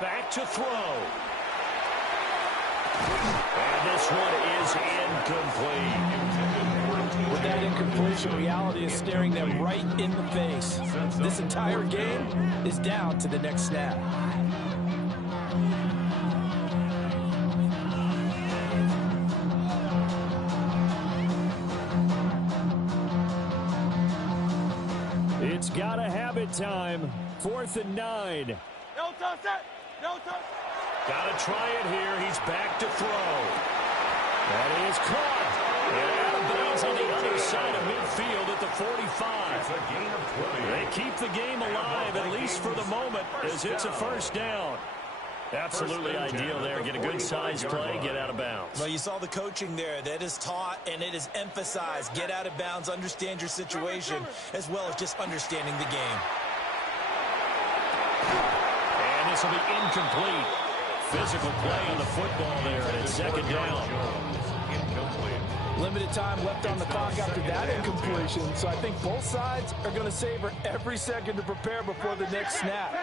Back to throw. And this one is incomplete. With that incompletion, reality is staring them right in the face. This entire game is down to the next snap. It's got to have it time. 4th and 9. No touch. Got to try it here. He's back to throw. That is caught. And out of bounds on the other side of midfield at the 45. They keep the game alive, at least for the moment, as it's a 1st down. Absolutely ideal there. Get a good size play, get out of bounds. Well, you saw the coaching there. That is taught and it is emphasized. Get out of bounds, understand your situation, as well as just understanding the game. And this will be incomplete. Physical play on the football there, and it's 2nd down. Limited time left on the clock after that incompletion, so I think both sides are going to savor every second to prepare before the next snap.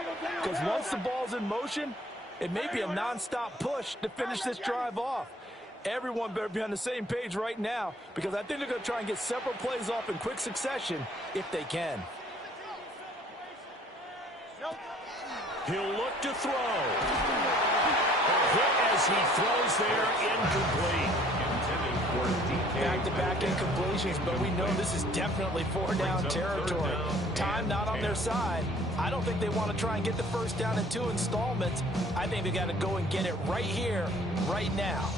Because once the ball's in motion, it may be a nonstop push to finish this drive off. Everyone better be on the same page right now, because I think they're going to try and get several plays off in quick succession if they can. He'll look to throw. A hit as he throws there, incomplete. back-to-back incompletions, but we know this is definitely four-down territory. Time not on their side. I don't think they want to try and get the first down in 2 installments. I think they got to go and get it right here, right now.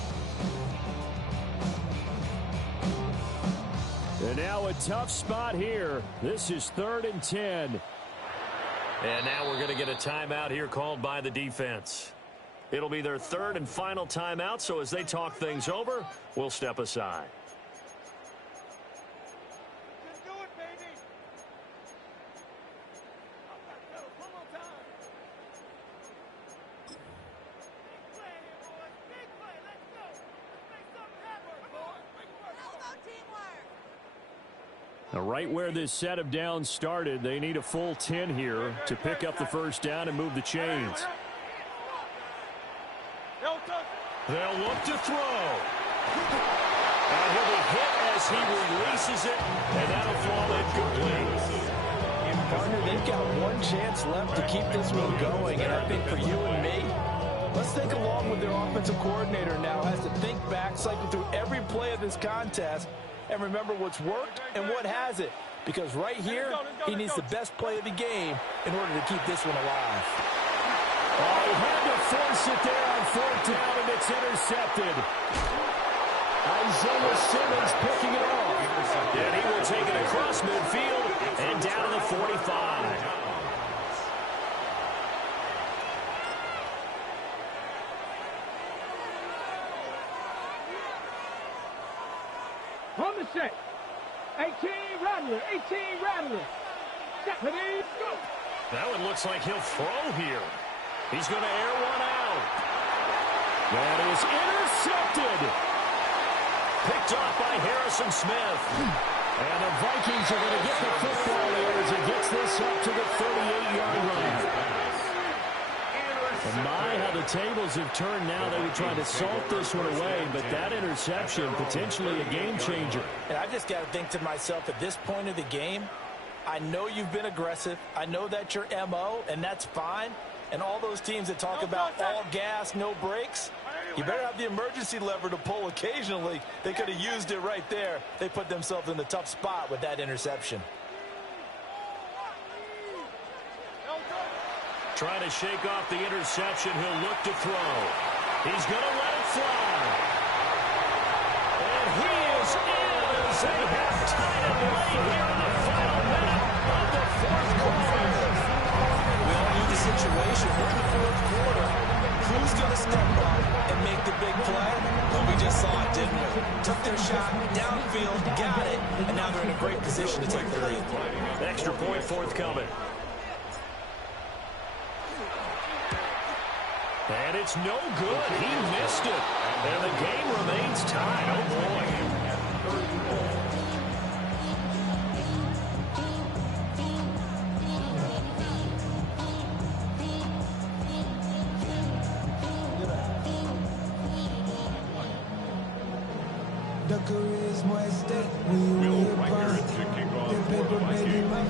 And now a tough spot here. This is 3rd and 10. And now we're going to get a timeout here called by the defense. It'll be their 3rd and final timeout, so as they talk things over, we'll step aside. Just do it, baby. One more time. Big play here, boys. Big play. Let's go. Let's make something happen, boys. Let's go, teamwork. Now, right where this set of downs started, they need a full 10 here to pick up the first down and move the chains. They'll look to throw. And he'll be hit as he releases it, and that'll fall incomplete. Partner, they've got one chance left to keep this one going, and I think for you and me, let's think along with their offensive coordinator now has to think back, cycle through every play of this contest, and remember what's worked and what hasn't. Because right here, he needs the best play of the game in order to keep this one alive. Oh, he had to force it there on 4th down, and it's intercepted. Isaiah Simmons picking it off. And he will take it across midfield and down to the 45. On the set. 18 Rattler. 18 Rattler. Stephanie, go. That one looks like he'll throw here. He's going to air one out. That is intercepted. Picked off by Harrison Smith. And the Vikings are going to get the football here as it gets this up to the 38-yard line. And my, how the tables have turned now. They were trying to salt this one away, but that interception, potentially a game changer. And I just got to think to myself, at this point of the game, I know you've been aggressive. I know that's your MO, and that's fine. And all those teams that talk about all gas, no brakes, you better have the emergency lever to pull occasionally. They could have used it right there. They put themselves in a tough spot with that interception. Trying to shake off the interception. He'll look to throw. He's going to let it fly. And he is in as they have tied it right here in the final minute of the 4th quarter. We all knew the situation. We're in the 4th quarter. Who's going to step up and make the big play? Well, we just saw it, didn't we? Took their shot, downfield, got it, and now they're in a great position to take the lead. Extra point forthcoming. And it's no good. He missed it. And the game remains tied. Oh, boy.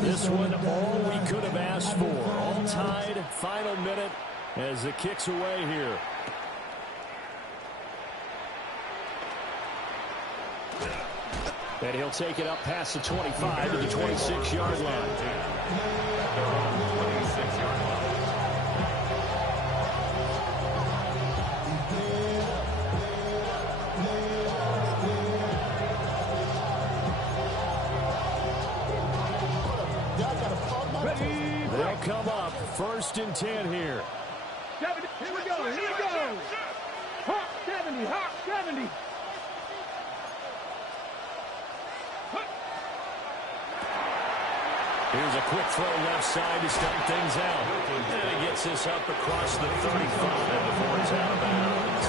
This one, all we could have asked for. All tied, final minute as it kicks away here. And he'll take it up past the 25 to the 26-yard line. They'll come up 1st and 10 here. 70. Here we go. Here we go. Hawk 70. Hawk 70. Here's a quick throw left side to start things out. And he gets this up across the 35 before it's out of bounds.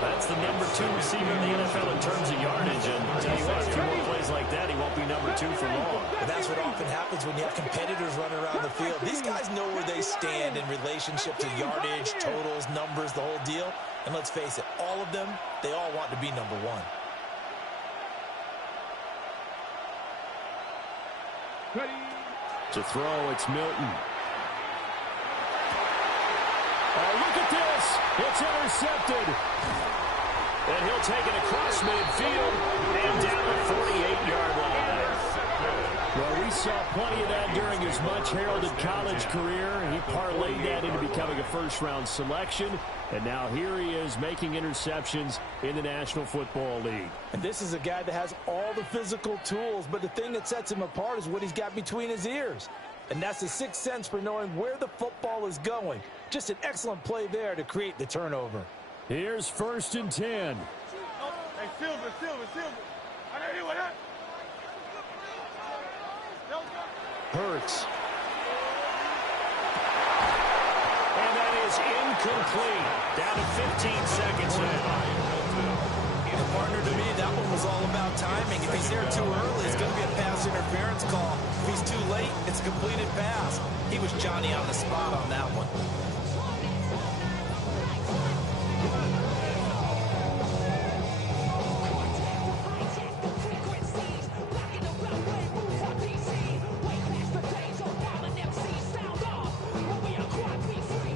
That's the number 2 receiver in the NFL in terms of yardage. And I'll tell you what, a few more plays like that, he won't be number 2 for long. And that's what often happens when you have competitors running around the field. These guys know where they stand in relationship to yardage, totals, numbers, the whole deal. And let's face it, all of them, they all want to be number 1. To throw, it's Milton. Oh, look at this. It's intercepted. And he'll take it across midfield and down the 48-yard line. Well, we saw plenty of that during his much-heralded college career. He parlayed that into becoming a first-round selection. And now here he is making interceptions in the National Football League. And this is a guy that has all the physical tools, but the thing that sets him apart is what he's got between his ears. And that's the sixth sense for knowing where the football is going. Just an excellent play there to create the turnover. Here's 1st and 10. Hey, Silver. I know you want that. Hurts. And that is incomplete. Down to 15 seconds now. And partner, to me, that one was all about timing. If he's there too early, it's going to be a pass interference call. If he's too late, it's a completed pass. He was Johnny on the spot on that one.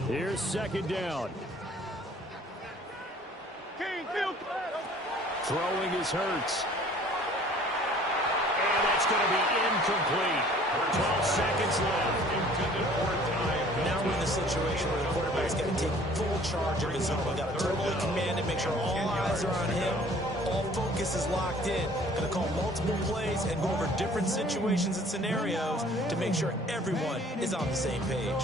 Here's 2nd down. Throwing is Hurts. And that's going to be incomplete. 12 seconds left. Now we're in the situation where the quarterback's got to take full charge of his own. We've got to totally command it, make sure all eyes are on him. All focus is locked in. Going to call multiple plays and go over different situations and scenarios to make sure everyone is on the same page.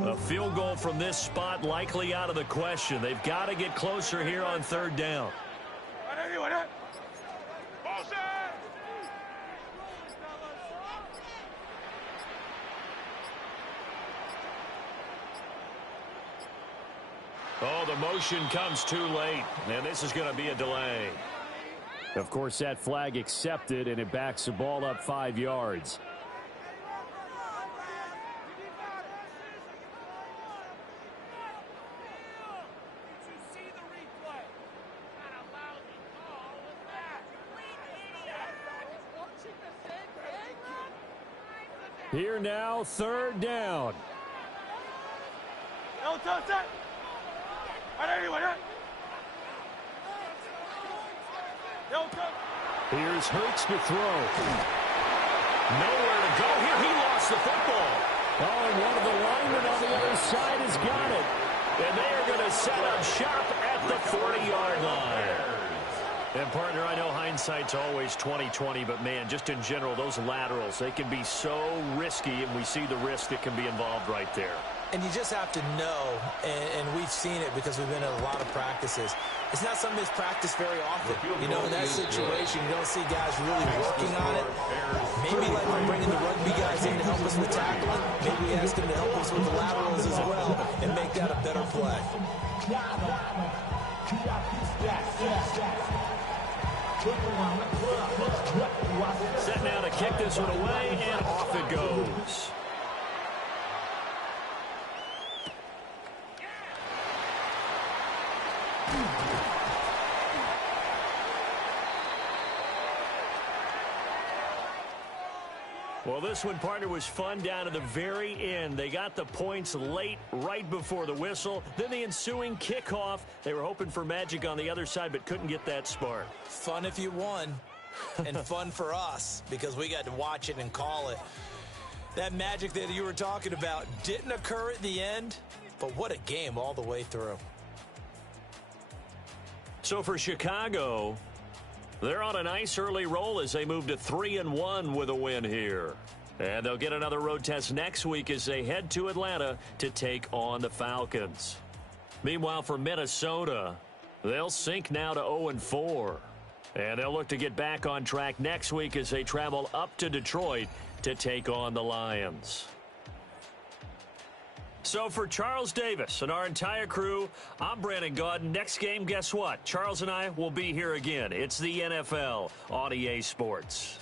A field goal from this spot likely out of the question. They've got to get closer here on 3rd down. Oh, the motion comes too late, and this is going to be a delay. Of course, that flag accepted, and it backs the ball up 5 yards. Here now, 3rd down. Here's Hurts to throw. Nowhere to go here. He lost the football. Oh, and one of the linemen on the other side has got it. And they are going to set up shop at the 40-yard line. And, partner, I know hindsight's always 20/20, but, man, just in general, those laterals, they can be so risky, and we see the risk that can be involved right there. And you just have to know, and we've seen it because we've been at a lot of practices. It's not something that's practiced very often. You know, in that situation, you don't see guys really working on it. Maybe like we're bringing the rugby guys in to help us with tackling. Maybe ask them to help us with the laterals as well and make that a better play. Set now to kick this one away, and off it goes. Well, this one, partner, was fun down to the very end. They got the points late, right before the whistle. Then the ensuing kickoff. They were hoping for magic on the other side, but couldn't get that spark. Fun if you won, and fun for us because we got to watch it and call it. That magic that you were talking about didn't occur at the end, but what a game all the way through. So for Chicago, they're on a nice early roll as they move to 3-1 with a win here. And they'll get another road test next week as they head to Atlanta to take on the Falcons. Meanwhile, for Minnesota, they'll sink now to 0-4. And they'll look to get back on track next week as they travel up to Detroit to take on the Lions. So for Charles Davis and our entire crew, I'm Brandon Gaudin. Next game, guess what? Charles and I will be here again. It's the NFL on EA Sports.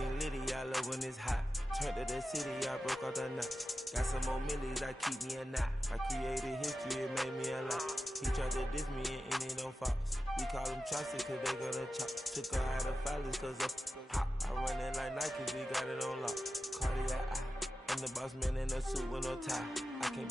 seen Liddy, I love when it's hot. Turned to the city, I broke out the knot. Got some more millies that keep me a knot. I created history, it made me a lot. He tried to diss me and it don't false. We call them chopsticks cause they gonna chop. Took her out of filers cause of pop. I run it like Nike, we got it on lock. Cardiac eye. I'm the boss man in a suit with no tie. I can't